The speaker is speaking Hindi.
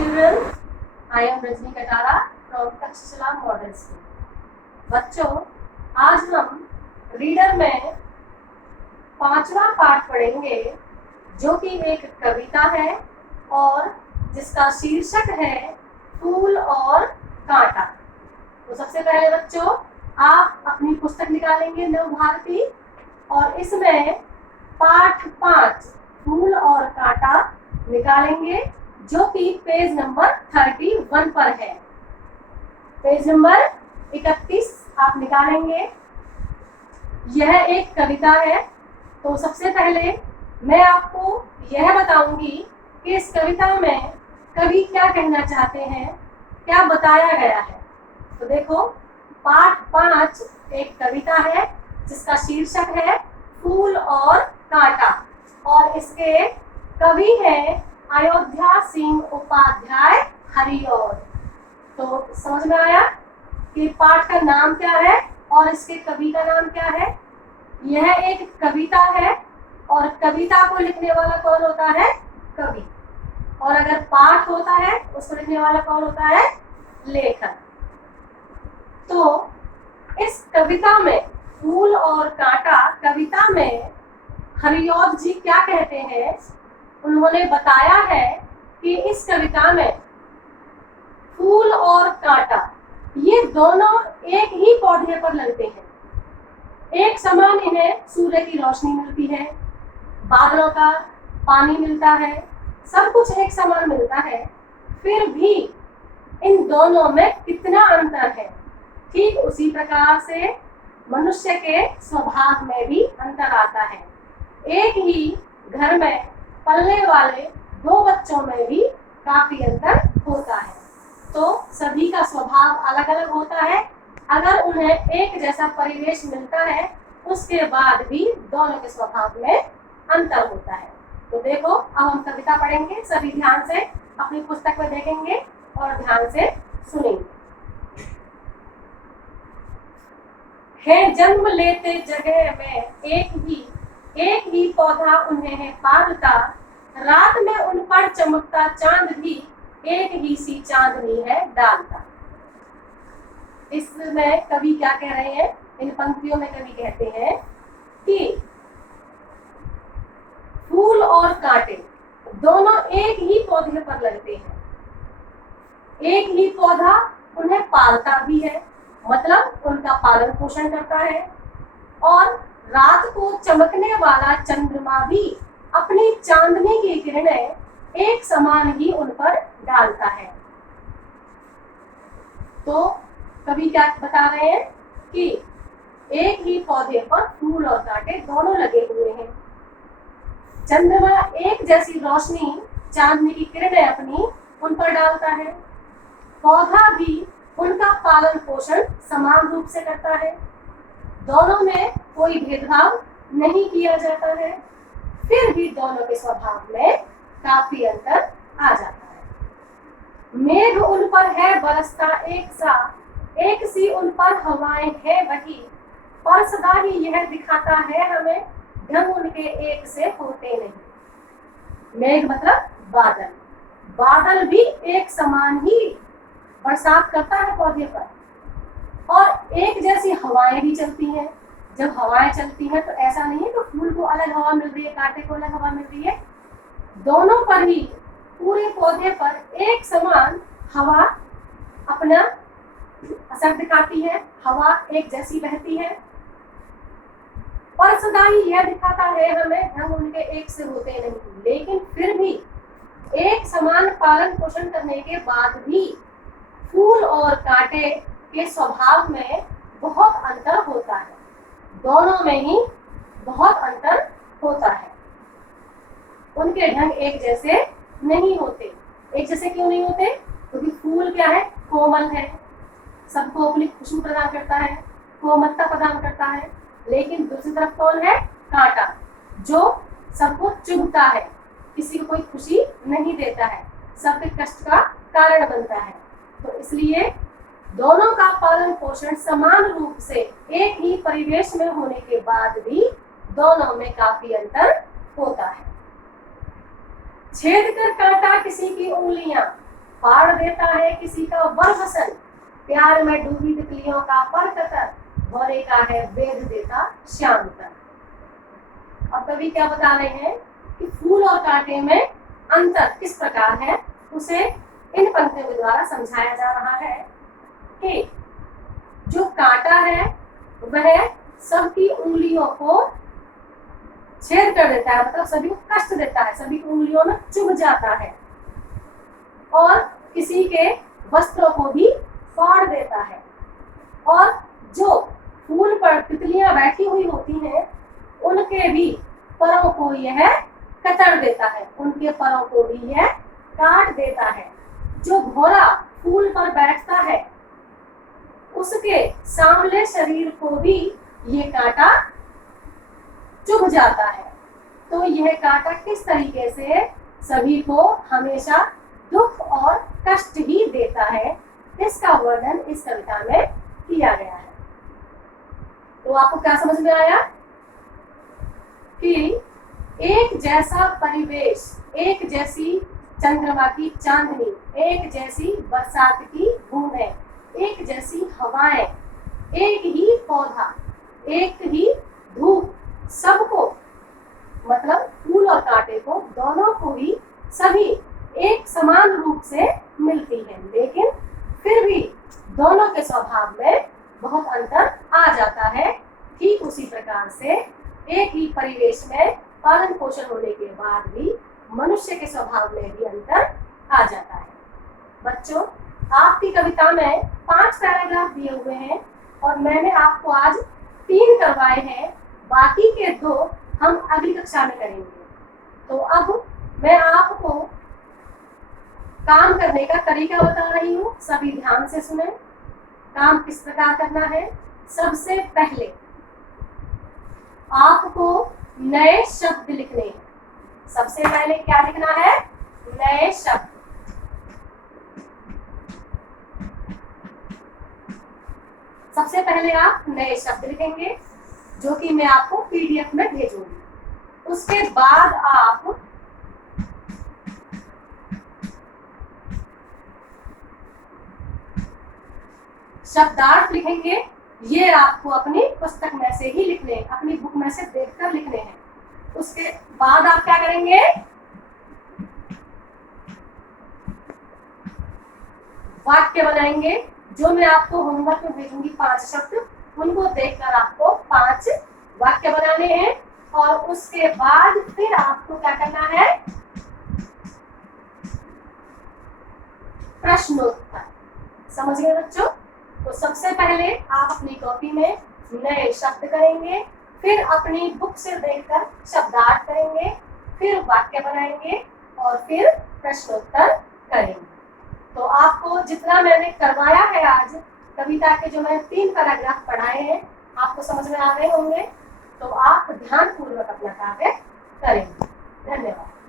children, I am Rajni Katara from Takshashila Model School. बच्चों, आज हम रीडर में 5वां पाठ पढ़ेंगे जो कि एक कविता है और जिसका शीर्षक है फूल और कांटा। तो सबसे पहले बच्चों, आप अपनी पुस्तक निकालेंगे नव भारती और इसमें पाठ 5 फूल और कांटा निकालेंगे जो कि पेज नंबर 31 पर है। पेज नंबर 31 आप निकालेंगे। यह एक कविता है। तो सबसे पहले मैं आपको यह बताऊंगी कि इस कविता में कवि क्या कहना चाहते हैं, क्या बताया गया है। तो देखो, पाठ 5 एक कविता है जिसका शीर्षक है फूल और कांटा और इसके कवि हैं अयोध्या सिंह उपाध्याय हरिऔध। तो समझ में आया कि पाठ का नाम क्या है और इसके कवि का नाम क्या है। यह एक कविता है और कविता को लिखने वाला कौन होता है? कवि। और अगर पाठ होता है उसको लिखने वाला कौन होता है? लेखक। तो इस कविता में फूल और कांटा कविता में हरिऔध जी क्या कहते हैं, उन्होंने बताया है कि इस कविता में फूल और कांटा ये दोनों एक ही पौधे पर लगते हैं। एक समान इन्हें सूर्य की रोशनी मिलती है, बादलों का पानी मिलता है, सब कुछ एक समान मिलता है। फिर भी इन दोनों में कितना अंतर है। ठीक उसी प्रकार से मनुष्य के स्वभाव में भी अंतर आता है। एक ही घर में पलने वाले 2 बच्चों में भी काफी अंतर होता है। तो सभी का स्वभाव अलग अलग होता है। अगर उन्हें एक जैसा परिवेश मिलता है उसके बाद भी दोनों के स्वभाव में अंतर होता है। तो देखो, अब हम कविता पढ़ेंगे। सभी ध्यान से अपनी पुस्तक में देखेंगे और ध्यान से सुनेंगे। है जन्म लेते जगह में एक ही पौधा उन्हें है पालता, रात में उन पर चमकता चांद भी एक ही सी चांदनी है डालता। इसमें कवि क्या कह रहे हैं? इन पंक्तियों में कवि कहते हैं कि फूल और कांटे दोनों एक ही पौधे पर लगते हैं। एक ही पौधा उन्हें पालता भी है, मतलब उनका पालन पोषण करता है, और रात को चमकने वाला चंद्रमा भी अपनी चांदनी की किरणें एक समान ही उन पर डालता है। तो कवि क्या बता रहे हैं कि एक ही पौधे पर फूल और कांटे दोनों लगे हुए हैं। चंद्रमा एक जैसी रोशनी चांदनी की किरणें अपनी उन पर डालता है। पौधा भी उनका पालन पोषण समान रूप से करता है। दोनों में कोई भेदभाव नहीं किया जाता है। फिर भी दोनों के स्वभाव में काफी अंतर आ जाता है। मेघ उन पर है बरसता एक सी उन पर हवाएं है वही, पर सदा ही यह दिखाता है हमें ढंग उनके एक से होते नहीं। मेघ मतलब बादल। बादल भी एक समान ही बरसात करता है पौधे पर, और एक जैसी हवाएं भी चलती हैं। जब हवाएं चलती हैं तो ऐसा नहीं है कि फूल को अलग हवा मिल रही है, कांटे को अलग हवा मिल रही है। दोनों पर ही, पूरे पौधे पर एक समान हवा अपना असर दिखाती है। हवा एक जैसी बहती है, और सदा ही यह दिखाता है हमें ढंग उनके एक से होते नहीं। लेकिन फिर भी एक समान पालन पोषण करने के बाद भी फूल और कांटे के स्वभाव में बहुत अंतर होता है। दोनों में ही बहुत अंतर होता है। उनके ढंग एक जैसे नहीं होते। एक जैसे क्यों नहीं होते? क्योंकि फूल क्या है? कोमल है, सबको अपनी खुशबू प्रदान करता है, कोमलता प्रदान करता है। लेकिन दूसरी तरफ कौन है? कांटा, जो सबको चुभता है, किसी को कोई खुशी नहीं देता है, सबके कष्ट का कारण बनता है। तो इसलिए दोनों का पालन पोषण समान रूप से एक ही परिवेश में होने के बाद भी दोनों में काफी अंतर होता है। छेद कर काटा किसी की उंगलियां, फाड़ देता है किसी का वरवसन, प्यार में डूबी तितलियों का पर कतर, भौरे का है वेद देता श्याम तर। अब कवि क्या बता रहे हैं कि फूल और कांटे में अंतर किस प्रकार है, उसे इन पंक्तियों के द्वारा समझाया जा रहा है कि जो कांटा है वह सबकी उंगलियों को छेद कर देता है, मतलब सभी को कष्ट देता है, सभी की उंगलियों में चुभ जाता है और किसी के वस्त्रों को भी फाड़ देता है। और जो फूल पर तितलियां बैठी हुई होती हैं उनके भी परों को यह कतर देता है, उनके परों को भी यह काट देता है। जो भौरा फूल पर बैठता है उसके सांवले शरीर को भी ये कांटा चुभ जाता है। तो यह कांटा किस तरीके से सभी को हमेशा दुख और कष्ट ही देता है, इसका वर्णन इस कविता में किया गया है। तो आपको क्या समझ में आया कि एक जैसा परिवेश, एक जैसी चंद्रमा की चांदनी, एक जैसी बरसात की बूंदें, एक जैसी हवाएं, एक ही पौधा, एक ही धूप, सबको मतलब फूल और कांटे को दोनों को ही सभी एक समान रूप से मिलती है, लेकिन फिर भी दोनों के स्वभाव में बहुत अंतर आ जाता है। ठीक उसी प्रकार से एक ही परिवेश में पालन पोषण होने के बाद भी मनुष्य के स्वभाव में भी अंतर आ जाता है। बच्चों, आपकी कविता में 5 पैराग्राफ दिए हुए हैं और मैंने आपको आज 3 करवाए हैं, बाकी के 2 हम अगली कक्षा में करेंगे। तो अब मैं आपको काम करने का तरीका बता रही हूँ, सभी ध्यान से सुने। काम किस प्रकार करना है, सबसे पहले आपको नए शब्द लिखने हैं। सबसे पहले क्या लिखना है, नए शब्द। सबसे पहले आप नए शब्द लिखेंगे जो कि मैं आपको पीडीएफ में भेजूंगी। उसके बाद आप शब्दार्थ लिखेंगे। ये आपको अपनी पुस्तक में से ही लिखने हैं, अपनी बुक में से देखकर लिखने हैं। उसके बाद आप क्या करेंगे, वाक्य बनाएंगे। जो मैं आपको होमवर्क में भेजूंगी 5 शब्द, उनको देखकर आपको 5 वाक्य बनाने हैं। और उसके बाद फिर आपको क्या करना है, प्रश्नोत्तर। समझ गए बच्चों? तो सबसे पहले आप अपनी कॉपी में नए शब्द करेंगे, फिर अपनी बुक से देखकर शब्दार्थ करेंगे, फिर वाक्य बनाएंगे और फिर प्रश्नोत्तर करेंगे। तो आपको जितना मैंने करवाया है आज, कविता के जो मैंने 3 पैराग्राफ पढ़ाए हैं, आपको समझ में आ गए होंगे। तो आप ध्यानपूर्वक अपना कार्य करेंगे। धन्यवाद।